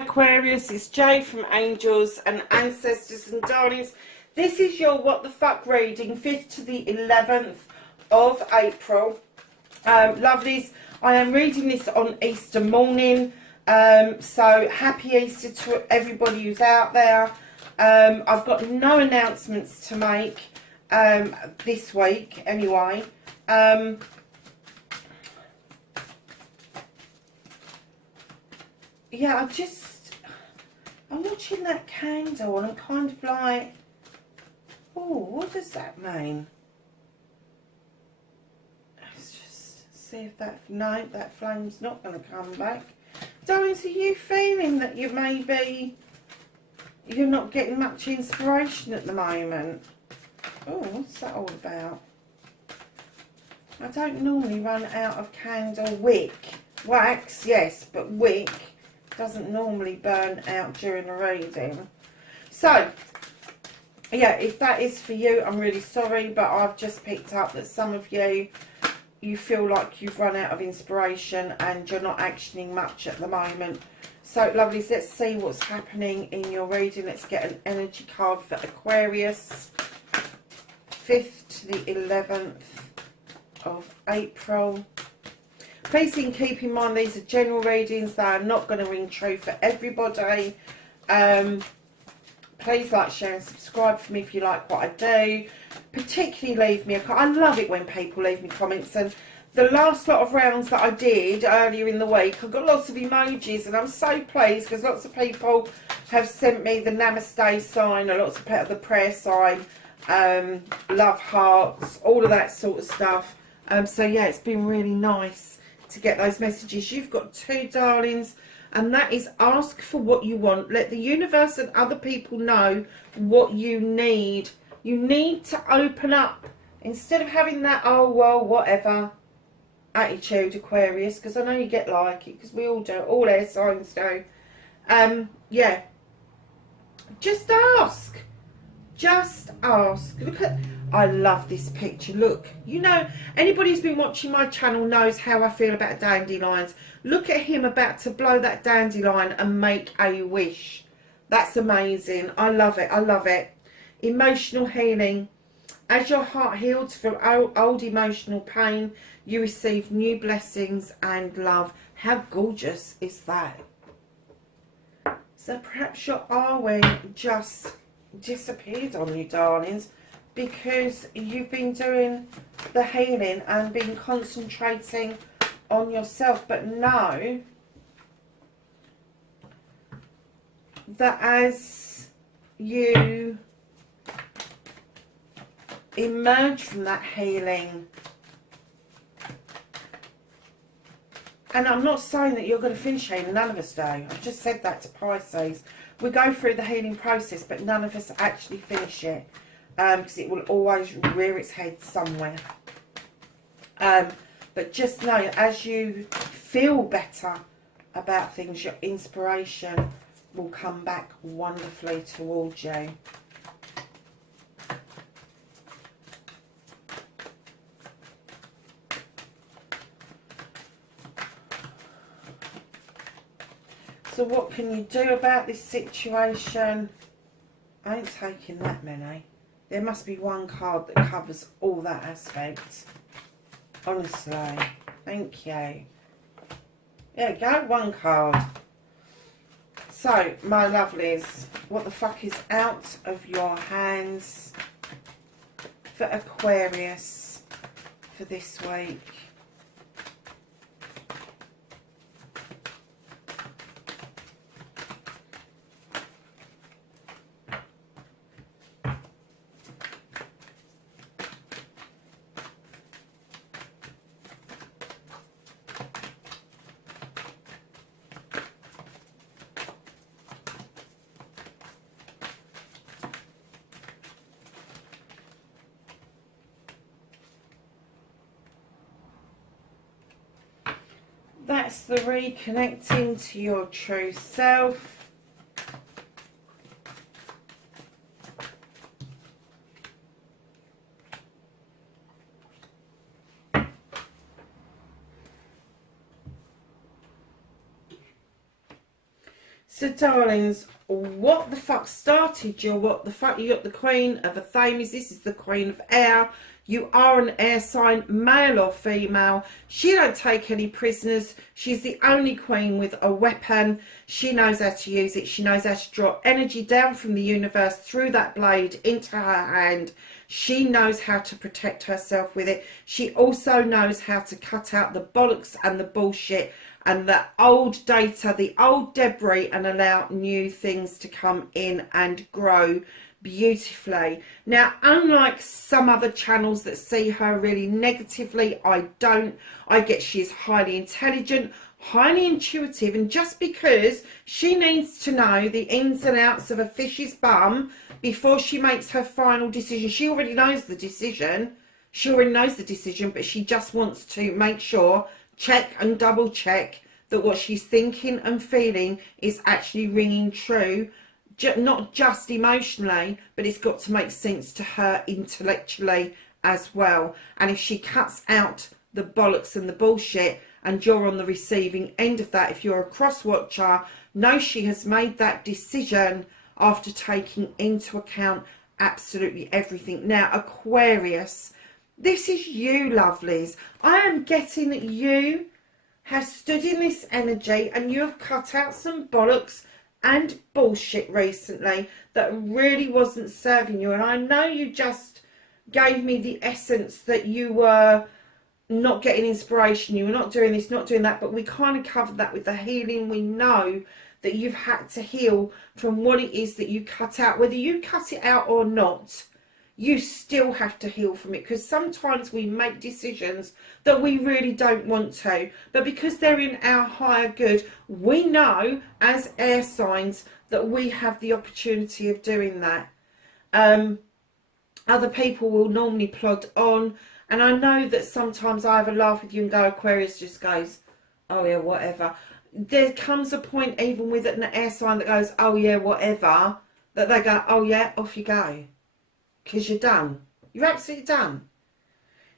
Aquarius, it's Jay from Angels and Ancestors and Darlings. This is your What the Fuck reading, 5th to the 11th of April. Lovelies, I am reading this on Easter morning. So happy Easter to everybody who's out there. I've got no announcements to make this week anyway. Yeah, I'm watching that candle and I'm kind of like, oh, what does that mean? Let's just see if that, no, that flame's not going to come back. Darlings, are you feeling that you're not getting much inspiration at the moment? Oh, what's that all about? I don't normally run out of candle wick. Wax, yes, but wick doesn't normally burn out during a reading. So, yeah, if that is for you, I'm really sorry, but I've just picked up that some of you feel like you've run out of inspiration and you're not actioning much at the moment. So, lovelies, let's see what's happening in your reading. Let's get an energy card for Aquarius. 5th to the 11th of April. Please keep in mind these are general readings. They are not going to ring true for everybody. Please like, share and subscribe for me if you like what I do. Particularly leave me a comment. I love it when people leave me comments. And the last lot of rounds that I did earlier in the week, I got lots of emojis and I'm so pleased because lots of people have sent me the namaste sign, or lots of people the prayer sign, love hearts, all of that sort of stuff. So yeah, it's been really nice to get those messages. You've got 2, darlings, and that is ask for what you want. Let the universe and other people know what you need. You need to open up instead of having that oh well whatever attitude, Aquarius, because I know you get like it, because we all do, all air signs do. Yeah, just ask. Just ask. Look at, I love this picture. Look, you know, anybody who's been watching my channel knows how I feel about dandelions. Look at him about to blow that dandelion and make a wish. That's amazing. I love it. I love it. Emotional healing. As your heart heals from old emotional pain, you receive new blessings and love. How gorgeous is that? So perhaps your R-wing just disappeared on you, darlings, because you've been doing the healing and been concentrating on yourself. But know that as you emerge from that healing, and I'm not saying that you're going to finish healing, none of us do. I've just said that to Pisces. We go through the healing process, but none of us actually finish it, because it will always rear its head somewhere. But just know, as you feel better about things, your inspiration will come back wonderfully towards you. So what can you do about this situation? I ain't taking that many. There must be one card that covers all that aspect. Honestly. Thank you. There you go, one card. So, my lovelies, what the fuck is out of your hands for Aquarius for this week? That's the reconnecting to your true self. So darlings, what the fuck started you? What the fuck? You got the Queen of Athames. This is the Queen of Air. You are an air sign, male or female. She don't take any prisoners. She's the only queen with a weapon. She knows how to use it. She knows how to draw energy down from the universe through that blade into her hand. She knows how to protect herself with it. She also knows how to cut out the bollocks and the bullshit and the old data, the old debris, and allow new things to come in and grow beautifully. Now, unlike some other channels that see her really negatively, I don't. I get she is highly intelligent, highly intuitive, and just because she needs to know the ins and outs of a fish's bum before she makes her final decision, she already knows the decision. She already knows the decision, but she just wants to make sure, check and double check that what she's thinking and feeling is actually ringing true, not just emotionally, but it's got to make sense to her intellectually as well. And if she cuts out the bollocks and the bullshit and you're on the receiving end of that, if you're a cross watcher, know she has made that decision after taking into account absolutely everything. Now, Aquarius, this is you, lovelies. I am getting that you have stood in this energy and you have cut out some bollocks and bullshit recently that really wasn't serving you. And I know you just gave me the essence that you were not getting inspiration, you were not doing this, not doing that, but we kind of covered that with the healing. We know that you've had to heal from what it is that you cut out. Whether you cut it out or not, you still have to heal from it, because sometimes we make decisions that we really don't want to, but because they're in our higher good, we know as air signs that we have the opportunity of doing that. Other people will normally plod on, and I know that sometimes I have a laugh with you and go, Aquarius just goes, oh yeah, whatever. There comes a point even with an air sign that goes, oh yeah, whatever, that they go, oh yeah, off you go. Because you're done. You're absolutely done.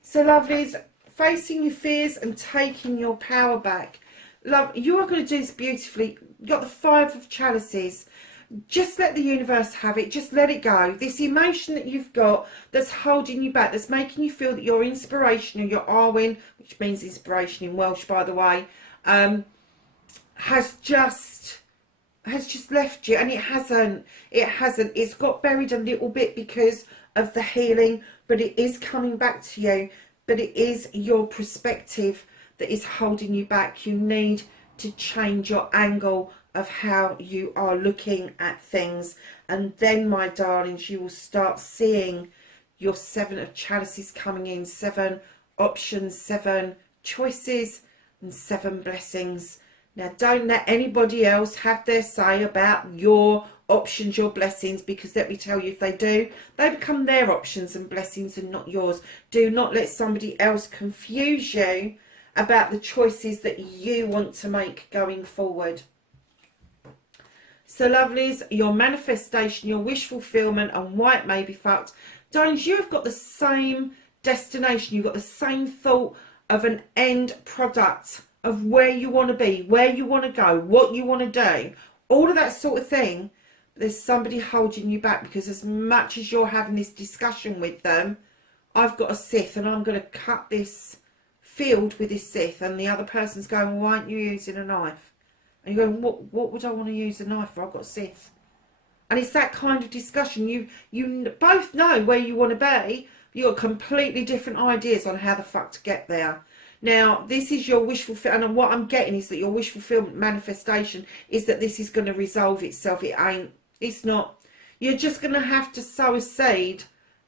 So, lovelies, facing your fears and taking your power back. Love, you are going to do this beautifully. You've got the Five of Chalices. Just let the universe have it. Just let it go. This emotion that you've got that's holding you back, that's making you feel that your inspiration, or your Arwen, which means inspiration in Welsh, by the way, has just left you. And it hasn't. It's got buried a little bit because of the healing, but it is coming back to you. But it is your perspective that is holding you back. You need to change your angle of how you are looking at things, and then, my darlings, you will start seeing your Seven of Chalices coming in. 7 options, 7 choices, and 7 blessings. Now, don't let anybody else have their say about your options, your blessings, because let me tell you, if they do, they become their options and blessings and not yours. Do not let somebody else confuse you about the choices that you want to make going forward. So, lovelies, your manifestation, your wish fulfillment, and why it may be fucked. Darlings, you've got the same destination. You've got the same thought of an end product of where you want to be, where you want to go, what you want to do, all of that sort of thing. But there's somebody holding you back, because as much as you're having this discussion with them, I've got a scythe and I'm going to cut this field with this scythe, and the other person's going, why aren't you using a knife? And you're going, what would I want to use a knife for? I've got a scythe. And it's that kind of discussion. You both know where you want to be, but you've got completely different ideas on how the fuck to get there. Now, this is your wish fulfillment, and what I'm getting is that your wish fulfillment manifestation is that this is going to resolve itself. It's not. You're just going to have to sow a seed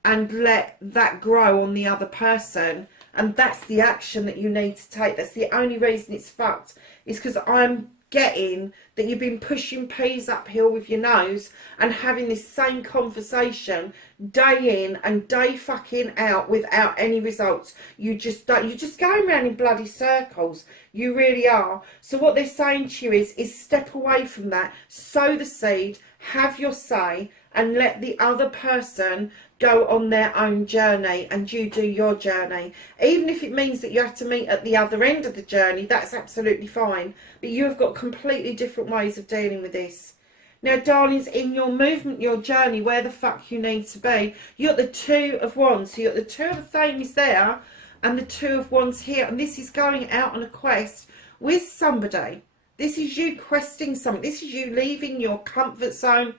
and let that grow on the other person, and that's the action that you need to take. That's the only reason it's fucked, is because I'm getting that you've been pushing peas uphill with your nose and having this same conversation day in and day fucking out without any results. You're just going around in bloody circles. You really are. So what they're saying to you is step away from that, sow the seed, have your say, and let the other person go on their own journey and you do your journey. Even if it means that you have to meet at the other end of the journey, that's absolutely fine. But you have got completely different ways of dealing with this. Now, darlings, in your movement, your journey, where the fuck you need to be, you got the Two of Wands. So you got the Two of Things there and the Two of Wands here. And this is going out on a quest with somebody. This is you questing something. This is you leaving your comfort zone.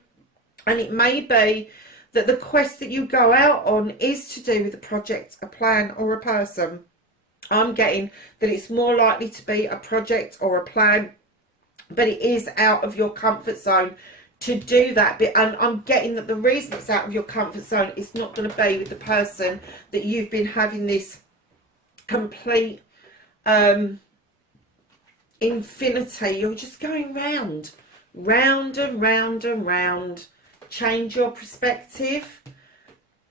And it may be that the quest that you go out on is to do with a project, a plan, or a person. I'm getting that it's more likely to be a project or a plan, but it is out of your comfort zone to do that bit. And I'm getting that the reason it's out of your comfort zone is not going to be with the person that you've been having this complete infinity. You're just going round and round and round. Change your perspective,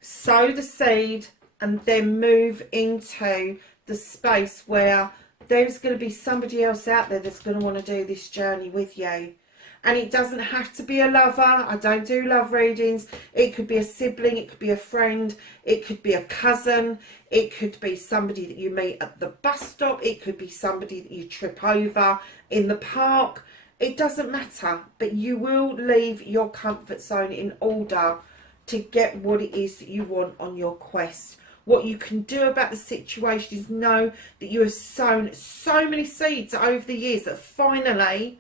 sow the seed, and then move into the space where there's going to be somebody else out there that's going to want to do this journey with you. And it doesn't have to be a lover. I don't do love readings. It could be a sibling, it could be a friend, it could be a cousin, it could be somebody that you meet at the bus stop, it could be somebody that you trip over in the park. It doesn't matter, but you will leave your comfort zone in order to get what it is that you want on your quest. What you can do about the situation is know that you have sown so many seeds over the years that finally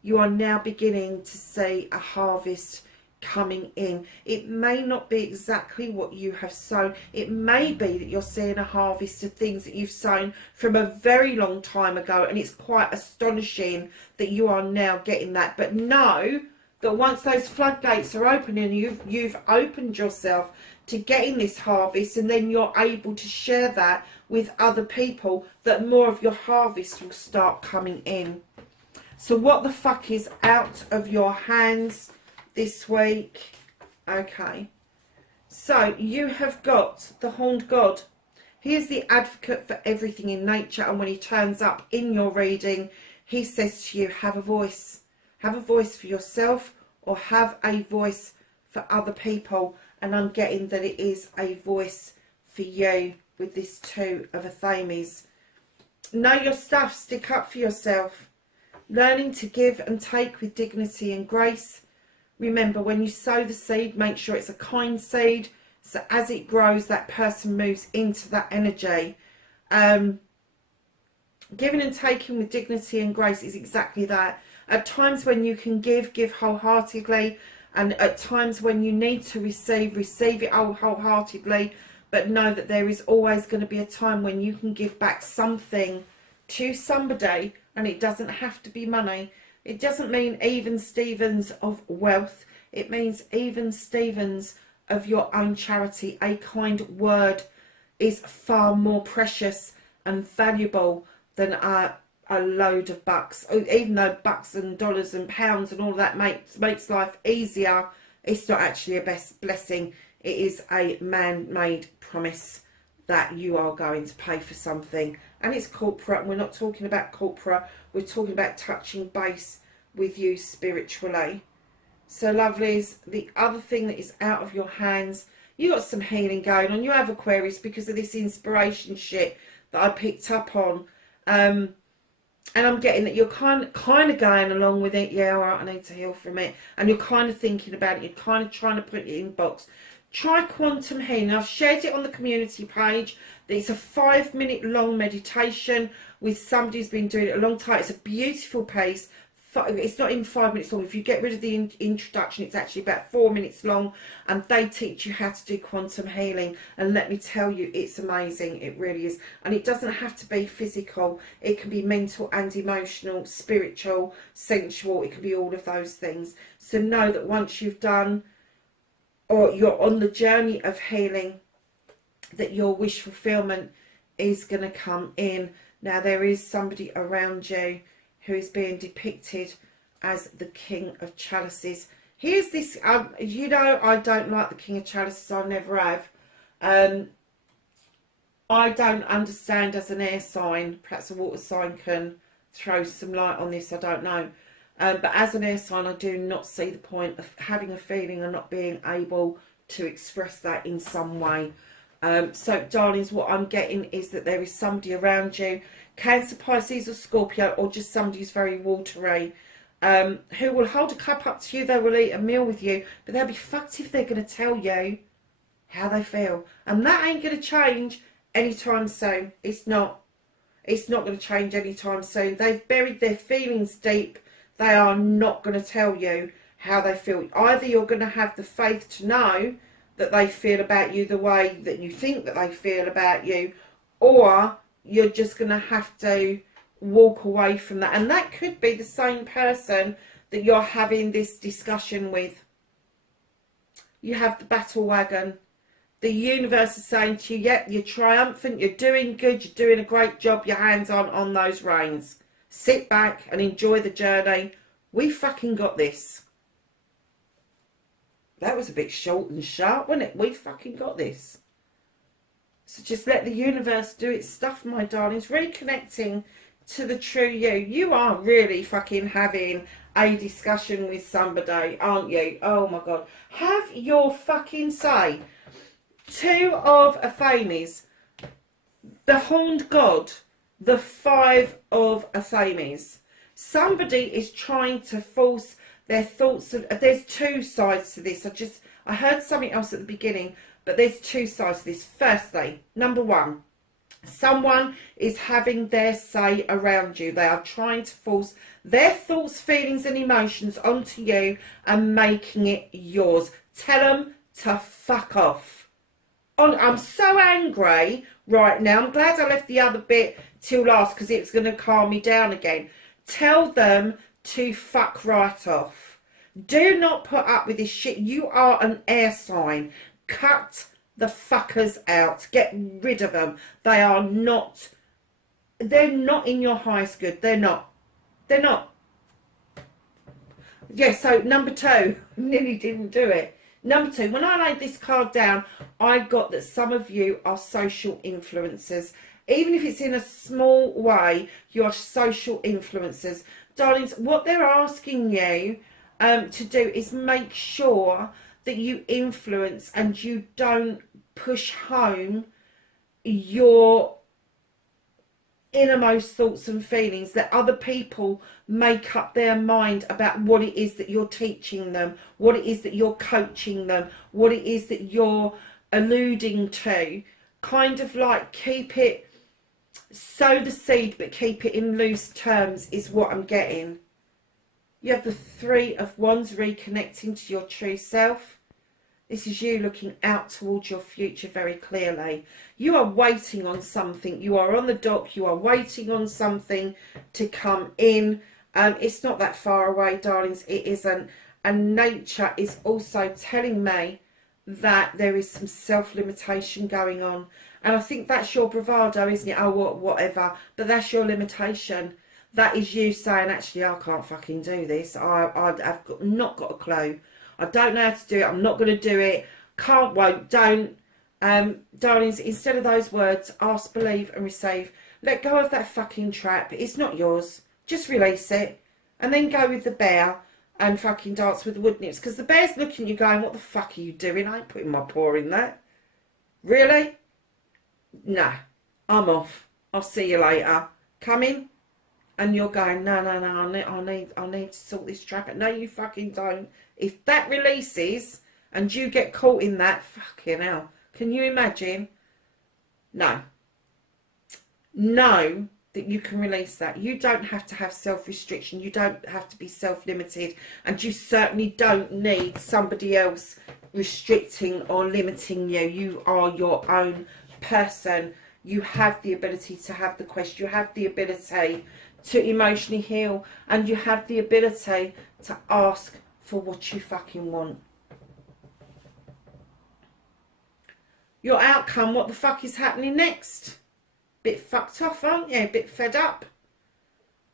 you are now beginning to see a harvest coming in. It may not be exactly what you have sown. It may be that you're seeing a harvest of things that you've sown from a very long time ago, and it's quite astonishing that you are now getting that. But know that once those floodgates are opening, you've opened yourself to getting this harvest, and then you're able to share that with other people, that more of your harvest will start coming in. So what the fuck is out of your hands this week? Okay, so you have got the Horned God. He is the advocate for everything in nature, and when he turns up in your reading, he says to you, have a voice. Have a voice for yourself, or have a voice for other people. And I'm getting that it is a voice for you with this Two of Athames. Know your stuff, stick up for yourself. Learning to give and take with dignity and grace. Remember, when you sow the seed, make sure it's a kind seed, so as it grows, that person moves into that energy. Giving and taking with dignity and grace is exactly that. At times when you can give wholeheartedly, and at times when you need to receive it wholeheartedly, but know that there is always going to be a time when you can give back something to somebody, and it doesn't have to be money. It doesn't mean even Stevens of wealth. It means even Stevens of your own charity. A kind word is far more precious and valuable than a load of bucks. Even though bucks and dollars and pounds and all that makes life easier, it's not actually a best blessing. It is a man-made promise that you are going to pay for something. And it's corporate, and we're not talking about corporate, we're talking about touching base with you spiritually. So lovelies, the other thing that is out of your hands, you got some healing going on. You have Aquarius because of this inspiration shit that I picked up on. And I'm getting that you're kind of going along with it. Yeah, all right, I need to heal from it. And you're kind of thinking about it. You're kind of trying to put it in box. Try quantum healing. I've shared it on the community page. It's a 5-minute long meditation with somebody who's been doing it a long time. It's a beautiful piece. It's not even 5 minutes long. If you get rid of the introduction, it's actually about 4 minutes long, and they teach you how to do quantum healing. And let me tell you, it's amazing. It really is. And it doesn't have to be physical. It can be mental and emotional, spiritual, sensual. It can be all of those things. So know that once you've done, or you're on the journey of healing, that your wish fulfillment is going to come in. Now, there is somebody around you who is being depicted as the King of Chalices. Here's this, you know, I don't like the King of Chalices, I never have. I don't understand as an air sign, perhaps a water sign can throw some light on this, I don't know. But as an air sign, I do not see the point of having a feeling and not being able to express that in some way. So, darlings, what I'm getting is that there is somebody around you, Cancer, Pisces or Scorpio, or just somebody who's very watery, who will hold a cup up to you, they will eat a meal with you, but they'll be fucked if they're going to tell you how they feel. And that ain't going to change anytime soon. It's not. It's not going to change anytime soon. They've buried their feelings deep. They are not going to tell you how they feel. Either you're going to have the faith to know that they feel about you the way that you think that they feel about you, or you're just going to have to walk away from that. And that could be the same person that you're having this discussion with. You have the battle wagon. The universe is saying to you, yep, you're triumphant, you're doing good, you're doing a great job, your hands on those reins. Sit back and enjoy the journey. We fucking got this. That was a bit short and sharp, wasn't it? We fucking got this. So just let the universe do its stuff, my darlings. Reconnecting to the true you. You are really fucking having a discussion with somebody, aren't you? Oh my God. Have your fucking say. Two of Aphames. The Horned God. The Five of Aphames. Somebody is trying to force their thoughts. There's two sides to this. I heard something else at the beginning, but there's two sides to this. Firstly, number one, someone is having their say around you. They are trying to force their thoughts, feelings and emotions onto you and making it yours. Tell them to fuck off. I'm so angry right now. I'm glad I left the other bit till last because it was going to calm me down again. Tell them to fuck right off. Do not put up with this shit. You are an air sign. Cut the fuckers out. Get rid of them. They're not in your highest good. They're not. Yeah, so number two, nearly didn't do it. Number two, when I laid this card down, I got that some of you are social influencers. Even if it's in a small way, you are social influencers. Darlings, what they're asking you to do is make sure that you influence and you don't push home your innermost thoughts and feelings. Let other people make up their mind about what it is that you're teaching them, what it is that you're coaching them, what it is that you're alluding to. Kind of like keep it, sow the seed but keep it in loose terms is what I'm getting. You have the Three of Wands, reconnecting to your true self. This is you looking out towards your future very clearly. You are waiting on something. You are on the dock. You are waiting on something to come in. It's not that far away, darlings. It isn't. And nature is also telling me that there is some self-limitation going on. And I think that's your bravado, isn't it? Oh, whatever. But that's your limitation. That is you saying, actually, I can't fucking do this. I've not got a clue. I don't know how to do it. I'm not going to do it. Can't, won't, don't. Darlings, instead of those words, ask, believe and receive. Let go of that fucking trap. It's not yours. Just release it. And then go with the bear and fucking dance with the wood nymphs. Because the bear's looking at you going, what the fuck are you doing? I ain't putting my paw in that. Really? Nah. I'm off. I'll see you later. Coming? And you're going, no, I need to sort this trap out. No, you fucking don't. If that releases and you get caught in that, fucking hell. Can you imagine? No. Know that you can release that. You don't have to have self-restriction. You don't have to be self-limited. And you certainly don't need somebody else restricting or limiting you. You are your own person. You have the ability to have the quest. You have the ability to emotionally heal. And you have the ability to ask for what you fucking want. Your outcome, what the fuck is happening next? Bit fucked off, aren't you? Bit fed up.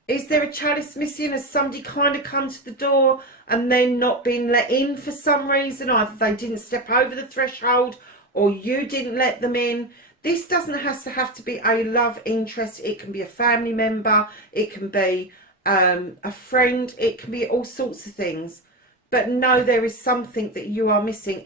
Is there a chalice missing? Has somebody kind of come to the door and then not been let in for some reason? Either they didn't step over the threshold or you didn't let them in. This doesn't have to be a love interest. It can be a family member. It can be a friend. It can be all sorts of things. But no, there is something that you are missing.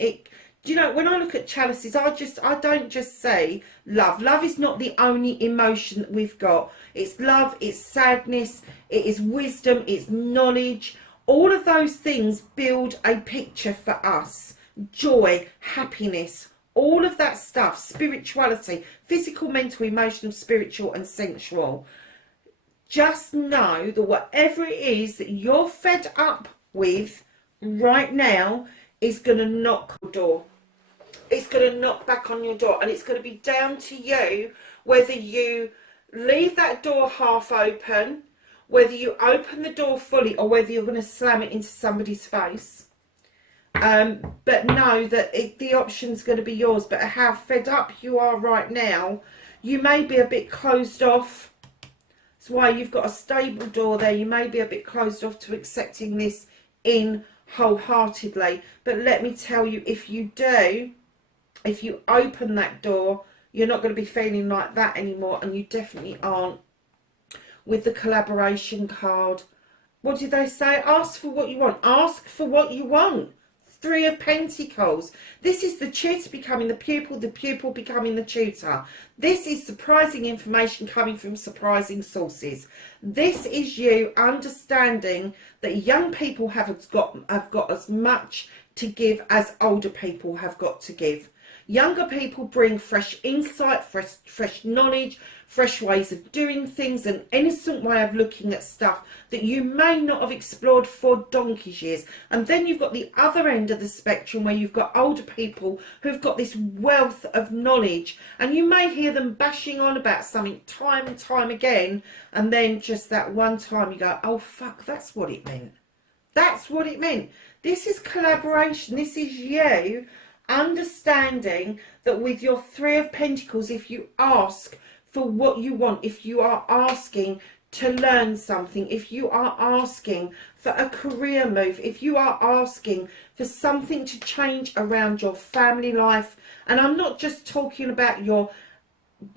You know, when I look at chalices, I don't just say love. Love is not the only emotion that we've got. It's love, it's sadness, it is wisdom, it's knowledge. All of those things build a picture for us. Joy, happiness, all of that stuff, spirituality, physical, mental, emotional, spiritual and sensual. Just know that whatever it is that you're fed up with right now is going to knock on your door. It's going to knock back on your door, and it's going to be down to you whether you leave that door half open, whether you open the door fully, or whether you're going to slam it into somebody's face. But know that the option's going to be yours. But how fed up you are right now, you may be a bit closed off. That's why you've got a stable door there. You may be a bit closed off to accepting this in wholeheartedly. But let me tell you, if you do, if you open that door, you're not going to be feeling like that anymore, and you definitely aren't with the collaboration card. What did they say? Ask for what you want. Ask for what you want. 3 of Pentacles. This is the tutor becoming the pupil becoming the tutor. This is surprising information coming from surprising sources. This is you understanding that young people have got as much to give as older people have got to give. Younger people bring fresh insight, fresh knowledge, fresh ways of doing things, an innocent way of looking at stuff that you may not have explored for donkey's years. And then you've got the other end of the spectrum where you've got older people who've got this wealth of knowledge, and you may hear them bashing on about something time and time again, and then just that one time you go, oh fuck, that's what it meant. That's what it meant. This is collaboration. This is you understanding that with your 3 of Pentacles, if you ask for what you want, if you are asking to learn something, if you are asking for a career move, if you are asking for something to change around your family life, and I'm not just talking about your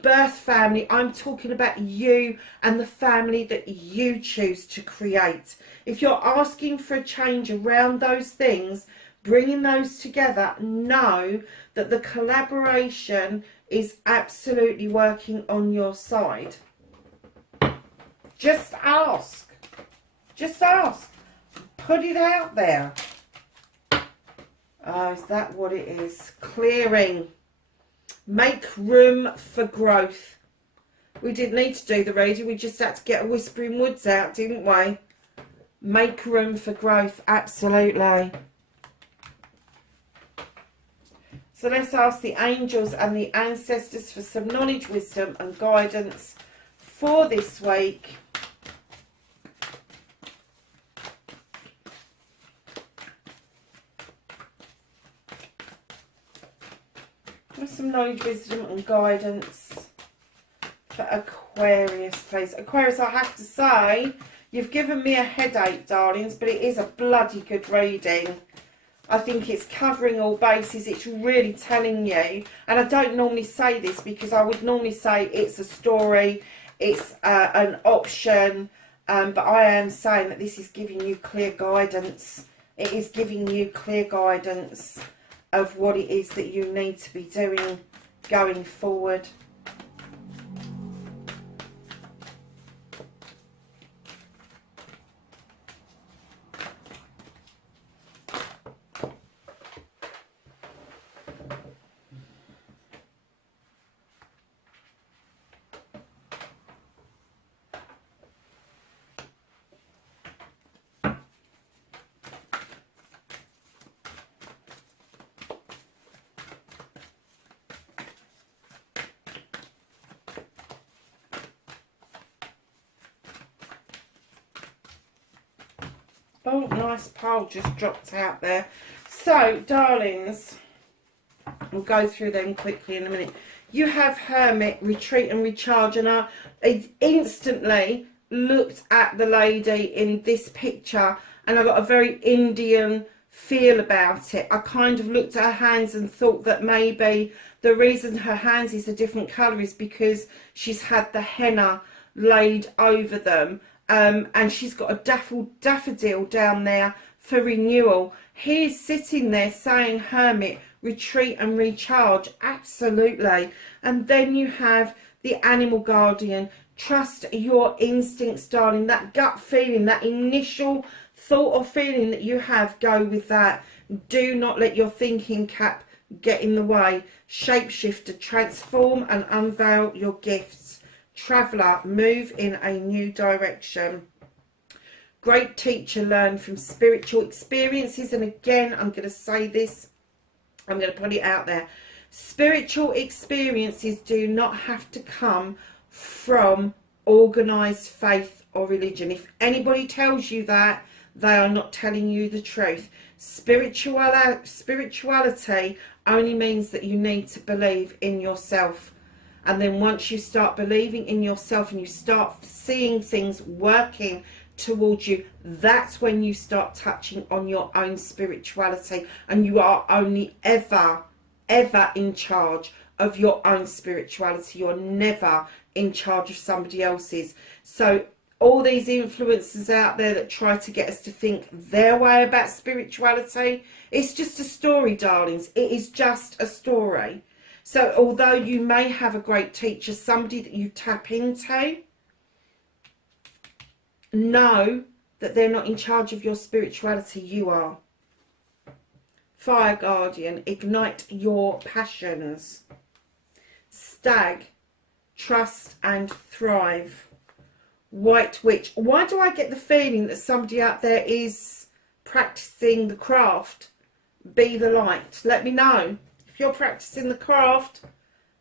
birth family, I'm talking about you and the family that you choose to create. If you're asking for a change around those things, bringing those together, know that the collaboration is absolutely working on your side. Just ask. Just ask. Put it out there. Oh, is that what it is? Clearing. Make room for growth. We didn't need to do the reading. We just had to get a Whispering Woods out, didn't we? Make room for growth. Absolutely. So let's ask the angels and the ancestors for some knowledge, wisdom and guidance for this week. With some knowledge, wisdom and guidance for Aquarius, please. Aquarius, I have to say, you've given me a headache, darlings, but it is a bloody good reading. I think it's covering all bases. It's really telling you, and I don't normally say this because I would normally say it's a story, it's an option, but I am saying that this is giving you clear guidance. It is giving you clear guidance of what it is that you need to be doing going forward. Oh, nice pile just dropped out there. So, darlings, we'll go through them quickly in a minute. You have Hermit, retreat and recharge, and instantly looked at the lady in this picture and I got a very Indian feel about it. I kind of looked at her hands and thought that maybe the reason her hands is a different colour is because she's had the henna laid over them, and she's got a daffodil down there for renewal. He's sitting there saying, hermit, retreat and recharge. Absolutely. And then you have the animal guardian. Trust your instincts, darling. That gut feeling, that initial thought or feeling that you have, go with that. Do not let your thinking cap get in the way. Shapeshifter, transform and unveil your gifts. Traveller, move in a new direction. Great teacher, learn from spiritual experiences. And again, I'm going to say this, I'm going to put it out there. Spiritual experiences do not have to come from organised faith or religion. If anybody tells you that, they are not telling you the truth. Spirituality only means that you need to believe in yourself. And then once you start believing in yourself and you start seeing things working towards you, that's when you start touching on your own spirituality. And you are only ever in charge of your own spirituality. You're never in charge of somebody else's. So all these influencers out there that try to get us to think their way about spirituality, it's just a story, darlings. It is just a story. So although you may have a great teacher, somebody that you tap into, know that they're not in charge of your spirituality. You are. Fire guardian, ignite your passions. Stag, trust and thrive. White witch, why do I get the feeling that somebody out there is practicing the craft? Be the light. Let me know if you're practicing the craft.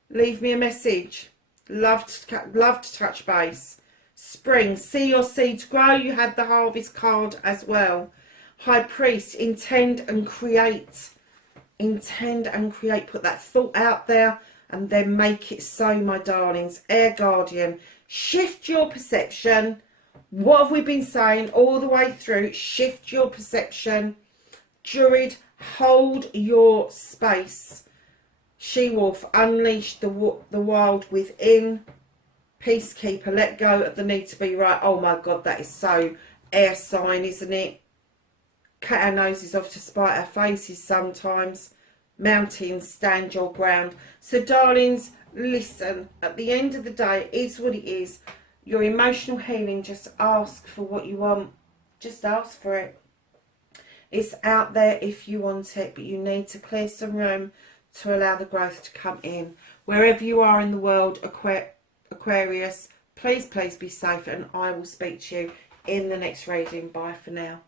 Leave me a message. Love to touch base. Spring, see your seeds grow. You had the harvest card as well. High priest, intend and create. Intend and create. Put that thought out there and then make it so, my darlings. Air guardian, shift your perception. What have we been saying all the way through? Shift your perception. Druid, hold your space. She-wolf, unleash the wild within. Peacekeeper, let go of the need to be right. Oh my God, that is so air sign, isn't it? Cut our noses off to spite our faces sometimes. Mountains, stand your ground. So darlings, listen, at the end of the day, it is what it is. Your emotional healing, just ask for what you want. Just ask for it. It's out there if you want it, but you need to clear some room to allow the growth to come in. Wherever you are in the world, Aquarius, please be safe, and I will speak to you in the next reading. Bye for now.